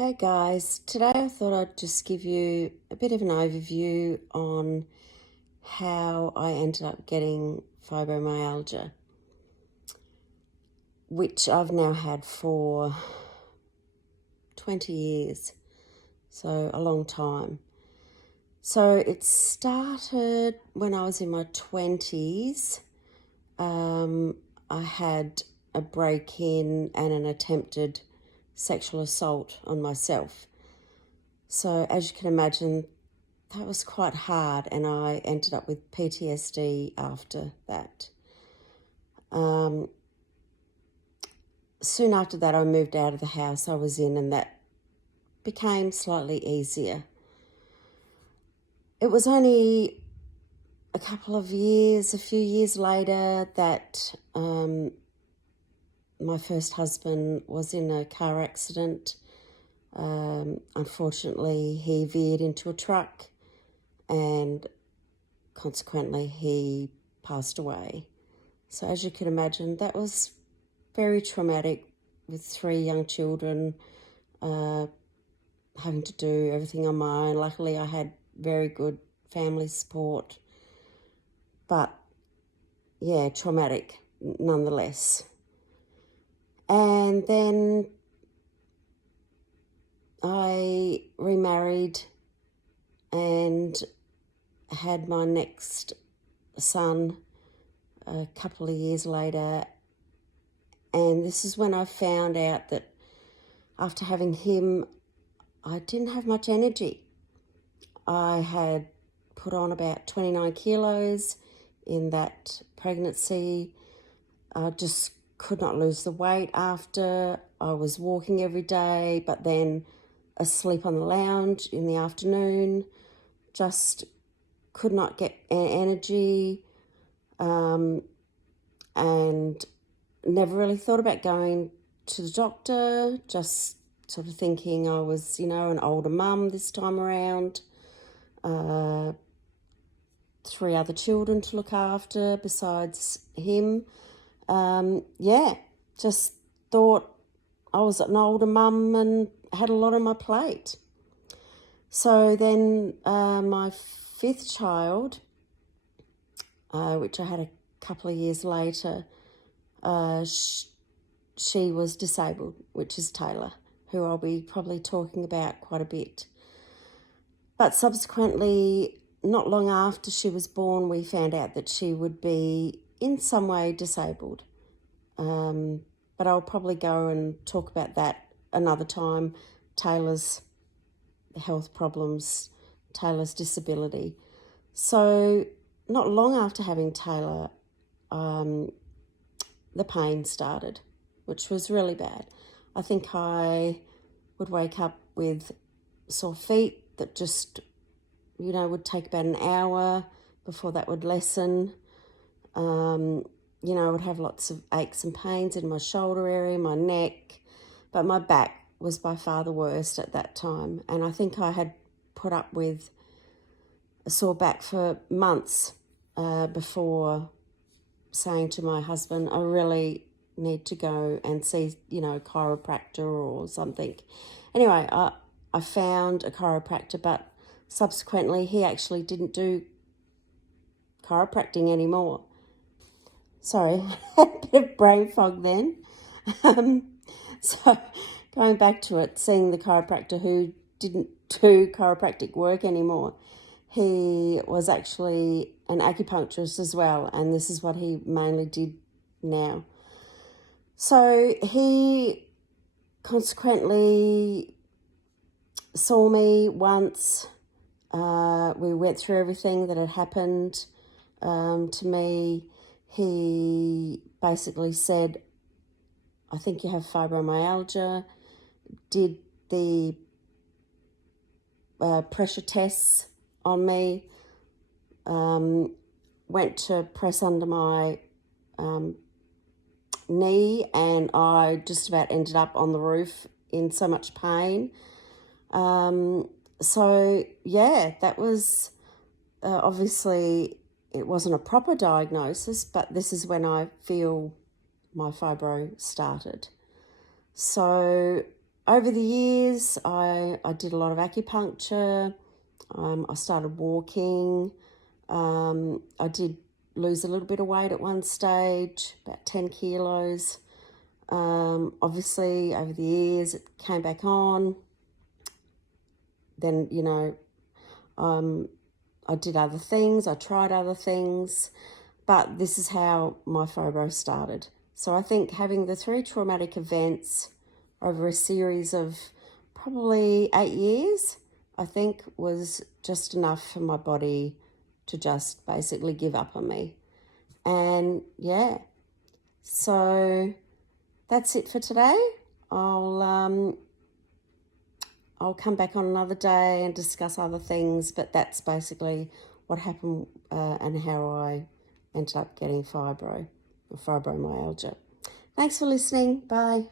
Hey guys, today I thought I'd just give you a bit of an overview on how I ended up getting fibromyalgia, which I've now had for 20 years, so a long time. So it started when I was in my 20s. I had a break-in and an attempted sexual assault on myself. So as you can imagine, that was quite hard, and I ended up with PTSD after that. Soon after that, I moved out of the house I was in, and that became slightly easier. It was only a few years later that my first husband was in a car accident. Unfortunately, he veered into a truck and consequently he passed away. So as you can imagine, that was very traumatic with 3 young children, having to do everything on my own. Luckily, I had very good family support, but yeah, traumatic nonetheless. And then I remarried and had my next son a couple of years later, and this is when I found out that after having him, I didn't have much energy. I had put on about 29 kilos in that pregnancy. I just could not lose the weight after. I was walking every day, but then asleep on the lounge in the afternoon. Just could not get energy, and never really thought about going to the doctor, just sort of thinking I was, an older mum this time around, 3 other children to look after besides him. Just thought I was an older mum and had a lot on my plate. So then my 5th child, which I had a couple of years later, she was disabled, which is Taylor, who I'll be probably talking about quite a bit. But subsequently, not long after she was born, we found out that she would be in some way disabled. But I'll probably go and talk about that another time. Taylor's health problems, Taylor's disability. So not long after having Taylor, the pain started, which was really bad. I think I would wake up with sore feet that just, would take about an hour before that would lessen. I would have lots of aches and pains in my shoulder area, my neck, but my back was by far the worst at that time. And I think I had put up with a sore back for months before saying to my husband, I really need to go and see, a chiropractor or something. Anyway, I found a chiropractor, but subsequently he actually didn't do chiropractic anymore. Sorry, I had a bit of brain fog then. So going back to it, seeing the chiropractor who didn't do chiropractic work anymore, he was actually an acupuncturist as well, and this is what he mainly did now. So he consequently saw me once. We went through everything that had happened to me. He basically said, I think you have fibromyalgia, did the pressure tests on me, went to press under my knee, and I just about ended up on the roof in so much pain. That was obviously, it wasn't a proper diagnosis, but this is when I feel my fibro started. So over the years, I did a lot of acupuncture. I started walking. I did lose a little bit of weight at one stage, about 10 kilos. Obviously, over the years, it came back on. Then, I did other things. I tried other things. But this is how my fibro started. So I think having the 3 traumatic events over a series of probably 8 years, I think was just enough for my body to just basically give up on me. And yeah, so that's it for today. I'll come back on another day and discuss other things, but that's basically what happened and how I ended up getting fibromyalgia. Thanks for listening. Bye.